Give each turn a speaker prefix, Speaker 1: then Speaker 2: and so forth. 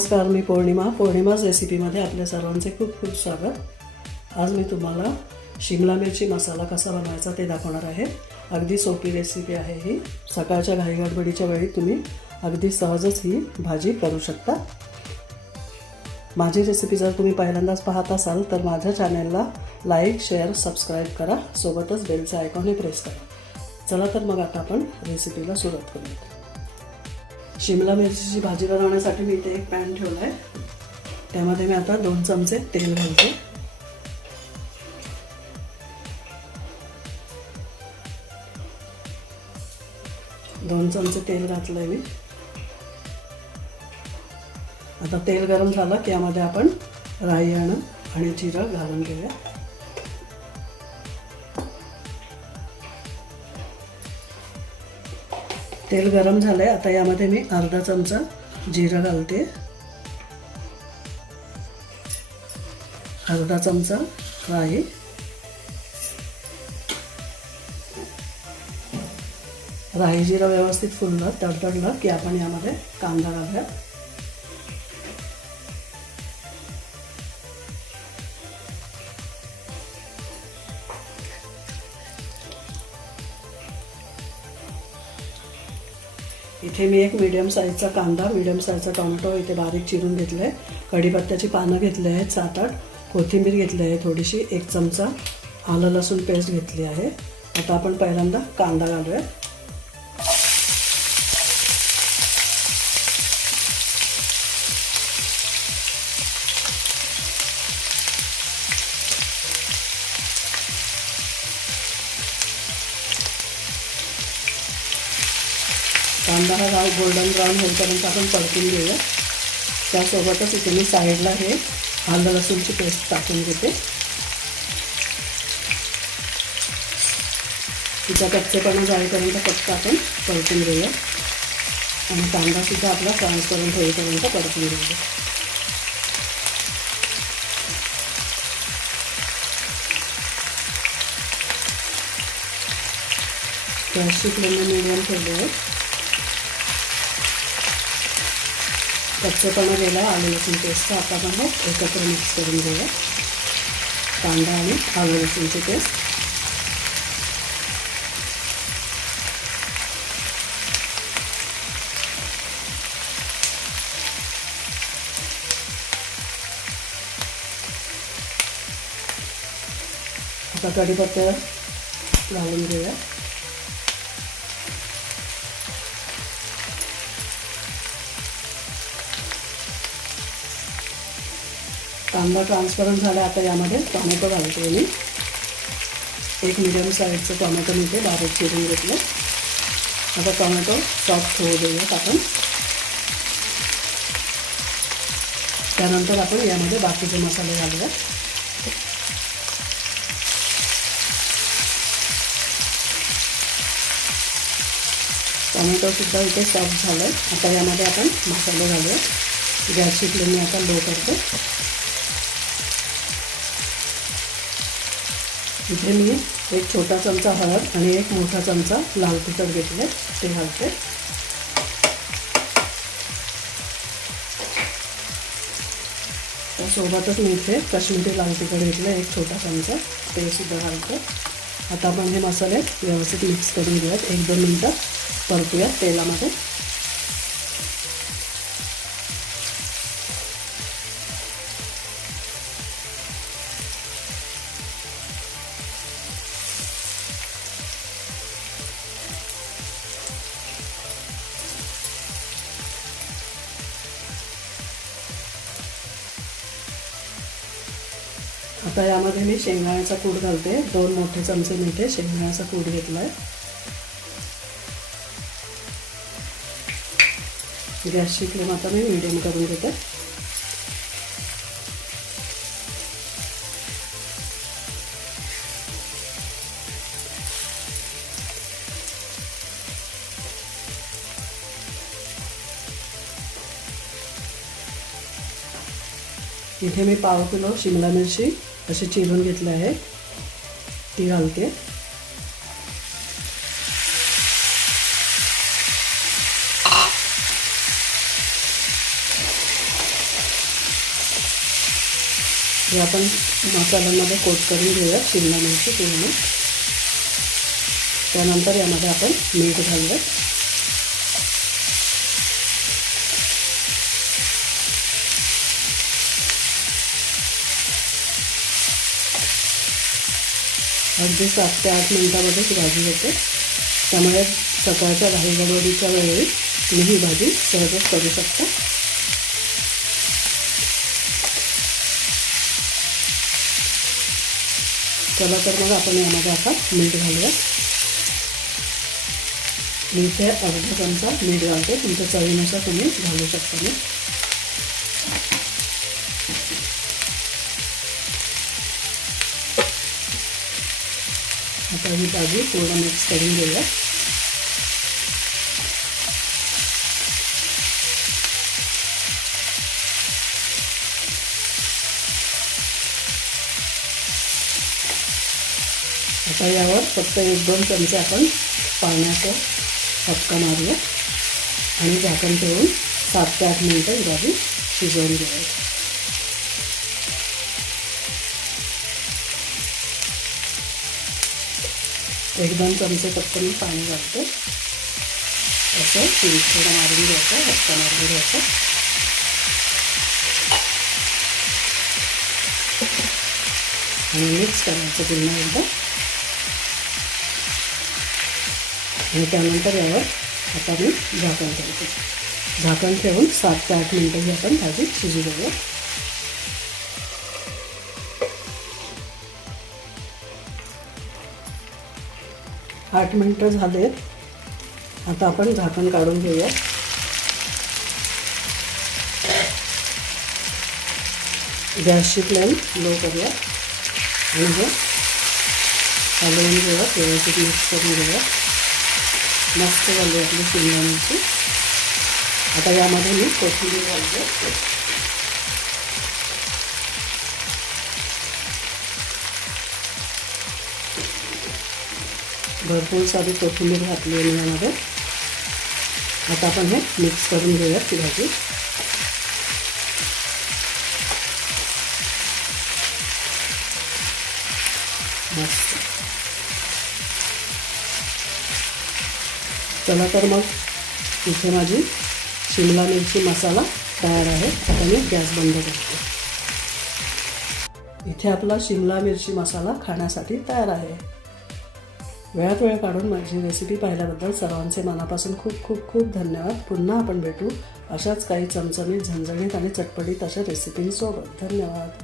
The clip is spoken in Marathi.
Speaker 1: नमस्कार मी पौर्णिमा. पौर्णिमाच रेसिपीमध्ये आपल्या सर्वांचे खूप खूप स्वागत. आज मी तुम्हाला शिमला मिरची मसाला कसा बनवायचा ते दाखवणार आहे. अगदी सोपी रेसिपी आहे ही. सकाळच्या घाईगडबडीच्या वेळी तुम्ही अगदी सहजच ही भाजी करू शकता. माझी रेसिपी जर तुम्ही पहिल्यांदाच पाहत असाल तर माझ्या चॅनलला लाईक शेअर सबस्क्राईब करा. सोबतच बेलचं आयकॉनही प्रेस करा. चला तर मग आता आपण रेसिपीला सुरुवात करूया. शिमला मिरचीची भाजी बनवण्यासाठी मी इथे एक पॅन ठेवला आहे त्यामध्ये मी आता दोन चमचे तेल घालते. दोन चमचे तेल घातलंय मी. आता तेल गरम झालं त्यामध्ये आपण राई आणि जिरं घालून घेऊया. तेल गरम झालं आहे आता यामध्ये मी अर्धा चमचा जिरं घालते. अर्धा चमचा राई. राई जिरं व्यवस्थित फुललं तडतडलं की आपण यामध्ये कांदा घालूया इथे मी एक मीडियम साईजचा कांदा मीडियम साईजचा टोमॅटो इथे बारीक चिरून घेतलं आहे कढीपत्त्याची पानं घेतली आहेत सात आठ. कोथिंबीर घेतली आहे थोडीशी एक चमचा. आलं लसूण पेस्ट घेतली आहे. आता आपण पहिल्यांदा कांदा घालूया कांदा हा राव गोल्डन ब्राऊन होईपर्यंत आपण परतून घेऊया. त्यासोबतच इथे मी साईडला हे आलं लसूणची पेस्ट टाकून घेते. तिचा कच्चेपणा जाईपर्यंत फक्त आपण परतून घेऊया. आणि कांदासुद्धा आपला ट्रान्सपरंट होईपर्यंत परतून घेऊया. गॅसची फ्लेम मिडियम ठेवली आहे. कच्चेपणा गेला आलं लसूण पेस्ट आता आपण हे एकत्र मिक्स करून घेऊया कांदा आणि आलं लसूणची पेस्ट आता कढीपत्ता घालून घेऊया कांदा ट्रान्सपरंट झाला आता यामध्ये टोमॅटो घालते मी एक मिडियम साईजचं टोमॅटो मी ते बारीक चिरून घेतलं आता टोमॅटो सॉफ्ट होऊ देऊयात आपण त्यानंतर आपण यामध्ये बाकीचे मसाले घालूया टोमॅटोसुद्धा इथे सॉफ्ट झालं आहे आता यामध्ये आपण मसाले घालूया गॅसची फ्लेम मी आता लो करते इथे मी एक छोटा चमचा हळद आणि एक मोठा चमचा लाल तिखट घेतले ते घालते. त्यासोबतच मी इथे कश्मीरी लाल तिखट घेतलं एक छोटा चमचा ते सुद्धा घालते. आता आपण हे मसाले व्यवस्थित मिक्स करून घेऊयात. एक दोन मिनटं परतूयात तेलामध्ये. आता यामध्ये मी शेंगदाण्याचा कूट घालते. दोन मोठे चमचे मिठे शेंगदाण्याचा कूट घेतला आहे गॅसची फ्लेम आता मी मिडियम करून घेते. इथे मी पाव किलो शिमला मिरची. असे चिरून घेतलं आहे ती घालते. हे आपण मसाल्यामध्ये कोट करून घेऊया शिमला मिरची पूर्ण. त्यानंतर यामध्ये आपण मीठ घालूया अगदी सात ते आठ मिनटामध्येच भाजी होते. त्यामुळे सकाळच्या घाई वेळी तुम्ही ही भाजी सहजच करू शकता. चला तर मग आपण यामध्ये आता मीठ घालूया मी इथे अर्धा चमचा मीठ घालते. तुमच्या चवीनुसार तुम्ही घालू शकता मी आता ही भाजी पूर्ण मिक्स करून घेऊया आता यावर फक्त एक दोन चमचे आपण पाण्याचा हपका मारूया. आणि झाकण ठेवून सात ते आठ मिनटं ही भाजी शिजवून घेऊया एक दोन चमचे फक्त मी पाणी घालते. असं पीठ थोडं मारून घ्यायचं हप्ता मारून घ्यायचं. आणि मिक्स करायचं पुन्हा एकदा. आणि त्यानंतर यावर आता मी झाकण ठेवते. झाकण ठेवून सात ते आठ मिनटं ही आपण भाजी शिजू देऊया. आठ मिनटं झालेत. आता आपण झाकण काढून घेऊया. गॅसची फ्लेम लो करूया. आणि हे हलवून घेऊया व्यवस्थित मिक्स करून घेऊया. मस्त झाली आपली शिमला मिरची. आता यामध्ये मी कोथिंबीर घालते. भरपूर सारी कोथिंबीर घातली आहे यामध्ये आता आपण हे मिक्स करून घेऊया ती भाजी मस्त. चला तर मग इथे माझी शिमला मिरची मसाला तयार आहे. आता मी गॅस बंद करते. इथे आपला शिमला मिरची मसाला खाण्यासाठी तयार आहे. वेळात वेळ काढून माझी रेसिपी पाहिल्याबद्दल सर्वांचे मनापासून खूप खूप खूप धन्यवाद. पुन्हा आपण भेटू अशाच काही चमचमीत झणझणीत आणि चटपटीत अशा रेसिपींसोबत धन्यवाद.